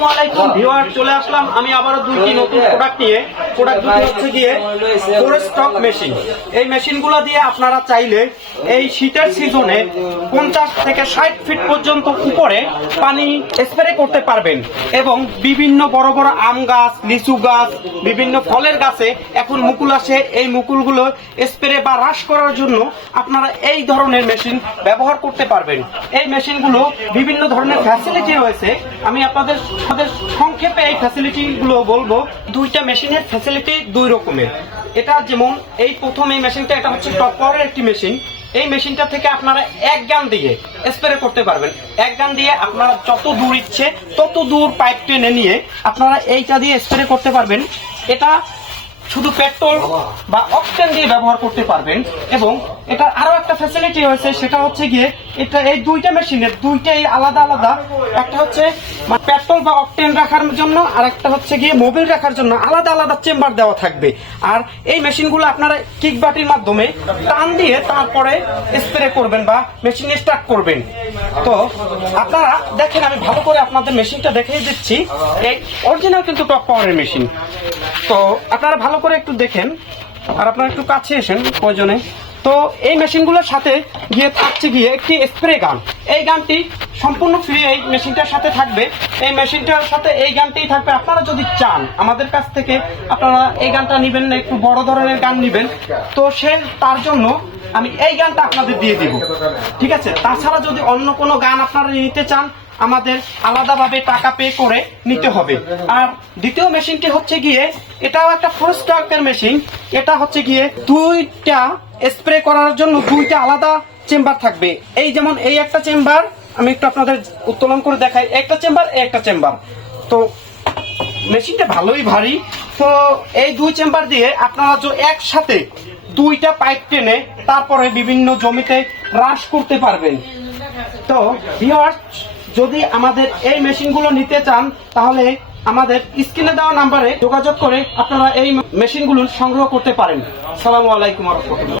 আসসালামু আলাইকুম ভিউয়ার, চলে আসলাম আমি আবারও দুইটি নতুন প্রোডাক্ট নিয়ে। প্রোডাক্ট দুটি হচ্ছে গিয়ে ফোরেস্ট স্টক মেশিন। এই মেশিনগুলো দিয়ে আপনারা চাইলে এই শীতের সিজনে 50 থেকে 60 ফিট পর্যন্ত উপরে পানি স্প্রে করতে পারবেন এবং বিভিন্ন বড় বড় আম গাছ, লিচু গাছ, বিভিন্ন ফলের গাছে এখন মুকুল আসে। এই মুকুলগুলো স্প্রে বা হ্রাস করার জন্য আপনারা এই ধরনের মেশিন ব্যবহার করতে পারবেন। এই মেশিনগুলো বিভিন্ন ধরনের ফ্যাসিলিটি রয়েছে। আমি আপনাদের সংক্ষেপে এই ফ্যাসিলিটিগুলো বলবো। দুইটা মেশিনের ফ্যাসিলিটি দুই রকমের। এটা যেমন এই প্রথম এই মেশিনটা, এটা হচ্ছে টপ পাওয়ারের একটি মেশিন। এই মেশিনটা থেকে আপনারা এক গান দিয়ে স্প্রে করতে পারবেন। এক গান দিয়ে আপনারা যত দূর ইচ্ছে তত দূর পাইপ টেনে নিয়ে আপনারা এইটা দিয়ে স্প্রে করতে পারবেন। এটা শুধু পেট্রোল বা অকটেন দিয়ে ব্যবহার করতে পারবেন। এবং এটা আরো একটা ফ্যাসিলিটি হয়েছে, সেটা হচ্ছে গিয়ে এটা এই দুইটা মেশিনের দুইটাই আলাদা আলাদা। একটা হচ্ছে পেট্রোল বা অকটেন রাখার জন্য, আর একটা হচ্ছে গিয়ে মোবিল রাখার জন্য আলাদা আলাদা চেম্বার দেওয়া থাকবে। আর এই মেশিনগুলো আপনারা কিক বাটির মাধ্যমে টান দিয়ে তারপরে স্প্রে করবেন বা মেশিন স্টার্ট করবেন। তো আপনারা দেখেন, আমি ভালো করে আপনাদের মেশিনটা দেখিয়ে দিচ্ছি। এই অরিজিনাল কিন্তু টপ পাওয়ারের মেশিন। তো আপনারা ভালো করে একটু দেখেন, আর আপনারা একটু কাছে এসেন প্রয়োজনে। তো এই মেশিনগুলোর সাথে গিয়ে থাকছে গিয়ে একটি স্প্রে গান। এই গানটি সম্পূর্ণ ফ্রি এই মেশিনটার সাথে থাকবে। এই মেশিনটার সাথে এই গানটি থাকবে। আপনারা যদি চান আমাদের কাছ থেকে আপনারা এই গানটা নেবেন না, একটু বড় ধরনের গান নেবেন, তো তার জন্য আমি এই গানটা আপনাদের দিয়ে দিব, ঠিক আছে? তাছাড়া যদি অন্য কোনো গান আপনারা নিতে চান, আমাদের আলাদাভাবে টাকা পে করে নিতে হবে। আর দ্বিতীয় মেশিনটি হচ্ছে গিয়ে, এটাও একটা ফোরেস্ট স্টকের মেশিন। এটা হচ্ছে গিয়ে দুইটা স্প্রে করার জন্য দুইটা আলাদা চেম্বার থাকবে। এই যেমন এই একটা চেম্বার, আমি একটু আপনাদের উত্তোলন করে দেখাই। একটা চেম্বার, একটা চেম্বার। তো মেশিনটা ভালোই ভারী। তো এই দুই চেম্বার দিয়ে আপনারা একসাথে দুইটা পাইপ টেনে তারপরে বিভিন্ন জমিতে হ্রাস করতে পারবেন। তো ভিউয়ার্স, যদি আমাদের এই মেশিনগুলো নিতে চান তাহলে আমাদের স্ক্রিনে দেওয়া নাম্বারে যোগাযোগ করে আপনারা এই মেশিনগুলো সংগ্রহ করতে পারেন। আসসালামু আলাইকুম ওয়া রাহমাতুল্লাহ।